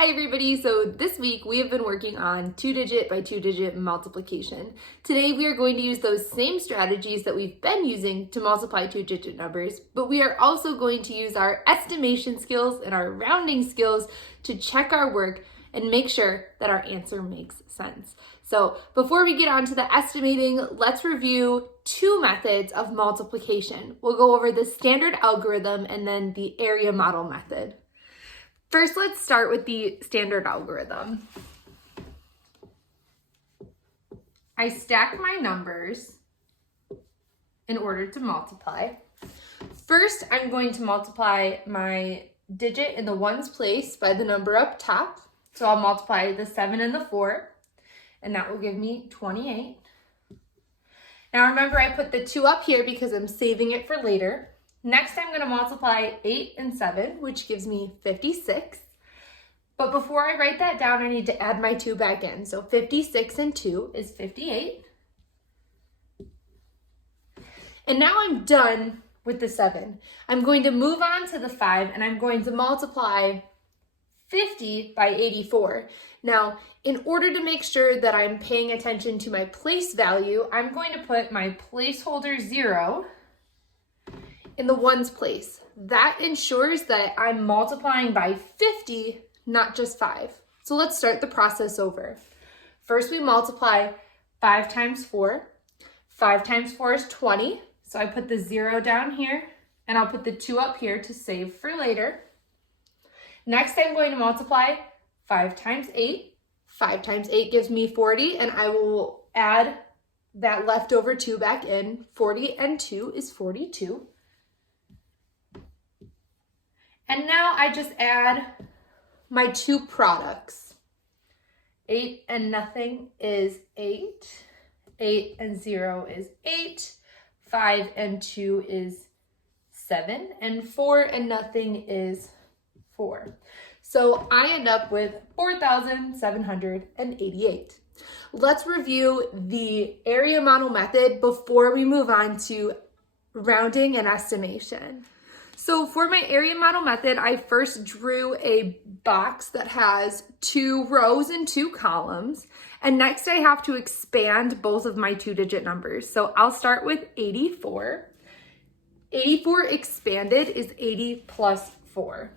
Hi everybody, so this week we have been working on 2-digit by 2-digit multiplication. Today we are going to use those same strategies that we've been using to multiply 2-digit numbers, but we are also going to use our estimation skills and our rounding skills to check our work and make sure that our answer makes sense. So before we get on to the estimating, let's review two methods of multiplication. We'll go over the standard algorithm and then the area model method. First, let's start with the standard algorithm. I stack my numbers in order to multiply. First, I'm going to multiply my digit in the ones place by the number up top. So I'll multiply the 7 and the 4, and that will give me 28. Now remember, I put the 2 up here because I'm saving it for later. Next, I'm going to multiply 8 and 7, which gives me 56. But before I write that down, I need to add my 2 back in. So 56 and 2 is 58. And now I'm done with the 7. I'm going to move on to the 5, and I'm going to multiply 50 by 84. Now, in order to make sure that I'm paying attention to my place value, I'm going to put my placeholder 0 in the ones place. That ensures that I'm multiplying by 50, not just 5. So let's start the process over. First, we multiply 5 times 4. 5 times 4 is 20. So I put the 0 down here, and I'll put the 2 up here to save for later. Next, I'm going to multiply 5 times 8. 5 times 8 gives me 40, and I will add that leftover 2 back in. 40 and 2 is 42. And now I just add my 2 products. 8 and nothing is 8. 8 and 0 is 8. 5 and 2 is 7. And 4 and nothing is 4. So I end up with 4,788. Let's review the area model method before we move on to rounding and estimation. So for my area model method, I first drew a box that has 2 rows and 2 columns. And next I have to expand both of my 2-digit numbers. So I'll start with 84. 84 expanded is 80 plus 4.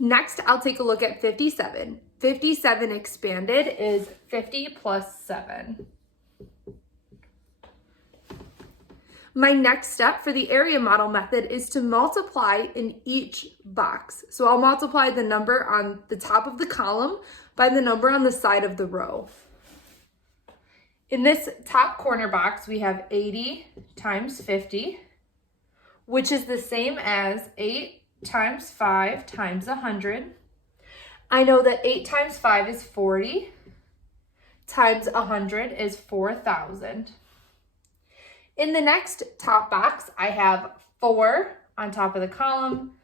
Next, I'll take a look at 57. 57 expanded is 50 plus 7. My next step for the area model method is to multiply in each box. So I'll multiply the number on the top of the column by the number on the side of the row. In this top corner box, we have 80 times 50, which is the same as 8 times 5 times 100. I know that 8 times 5 is 40, times 100 is 4,000. In the next top box, I have 4 on top of the column,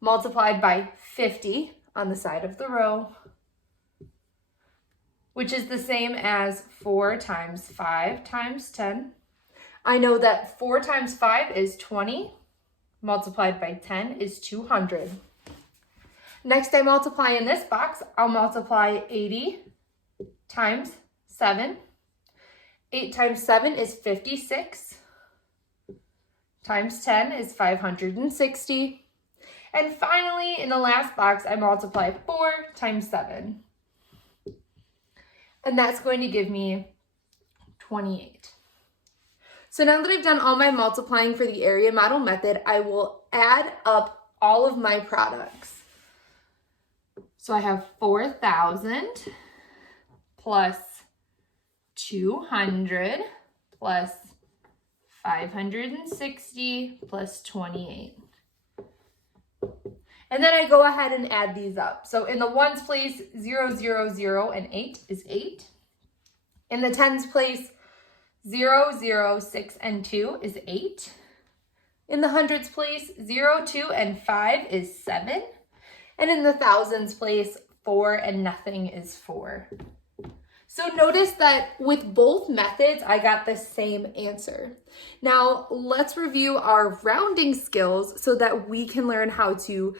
multiplied by 50 on the side of the row, which is the same as 4 times 5 times 10. I know that 4 times 5 is 20, multiplied by 10 is 200. Next, I multiply in this box. I'll multiply 80 times 7. 8 times 7 is 56. Times 10 is 560. And finally, in the last box, I multiply 4 times 7. And that's going to give me 28. So now that I've done all my multiplying for the area model method, I will add up all of my products. So I have 4,000 plus 200 plus 560 plus 28. And then I go ahead and add these up. So in the ones place, 0, 0, 0, and 8 is 8. In the tens place, 0, 0, 6, and 2 is 8. In the hundreds place, 0, 2, and 5 is 7. And in the thousands place, 4 and nothing is 4. So notice that with both methods, I got the same answer. Now let's review our rounding skills so that we can learn how to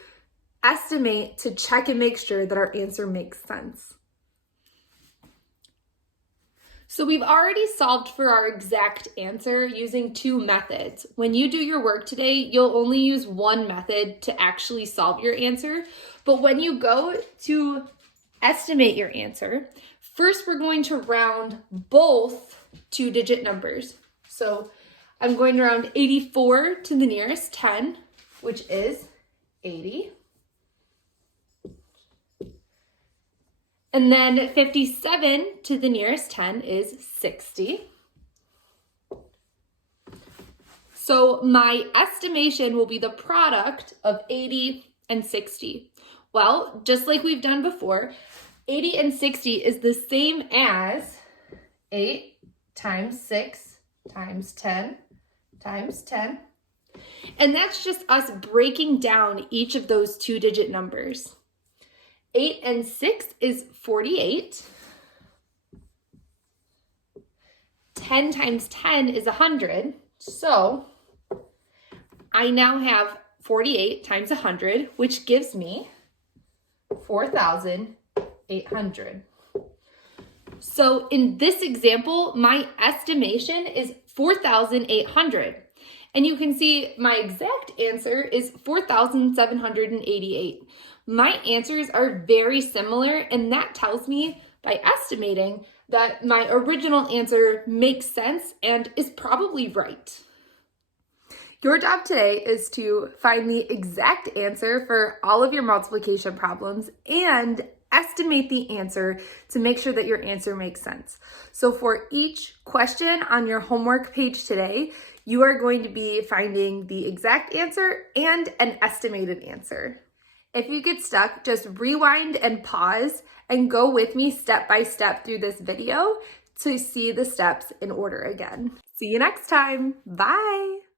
estimate to check and make sure that our answer makes sense. So we've already solved for our exact answer using two methods. When you do your work today, you'll only use one method to actually solve your answer. But when you go to estimate your answer, first we're going to round both two-digit numbers. So I'm going to round 84 to the nearest 10, which is 80. And then 57 to the nearest 10 is 60. So my estimation will be the product of 80 and 60. Well, just like we've done before, 80 and 60 is the same as 8 times 6 times 10 times 10. And that's just us breaking down each of those two-digit numbers. 8 and 6 is 48. 10 times 10 is 100. So I now have 48 times 100, which gives me 4,800. So in this example, my estimation is 4,800. And you can see my exact answer is 4,788. My answers are very similar, and that tells me by estimating that my original answer makes sense and is probably right. Your job today is to find the exact answer for all of your multiplication problems and estimate the answer to make sure that your answer makes sense. So for each question on your homework page today, you are going to be finding the exact answer and an estimated answer. If you get stuck, just rewind and pause and go with me step by step through this video to see the steps in order again. See you next time. Bye.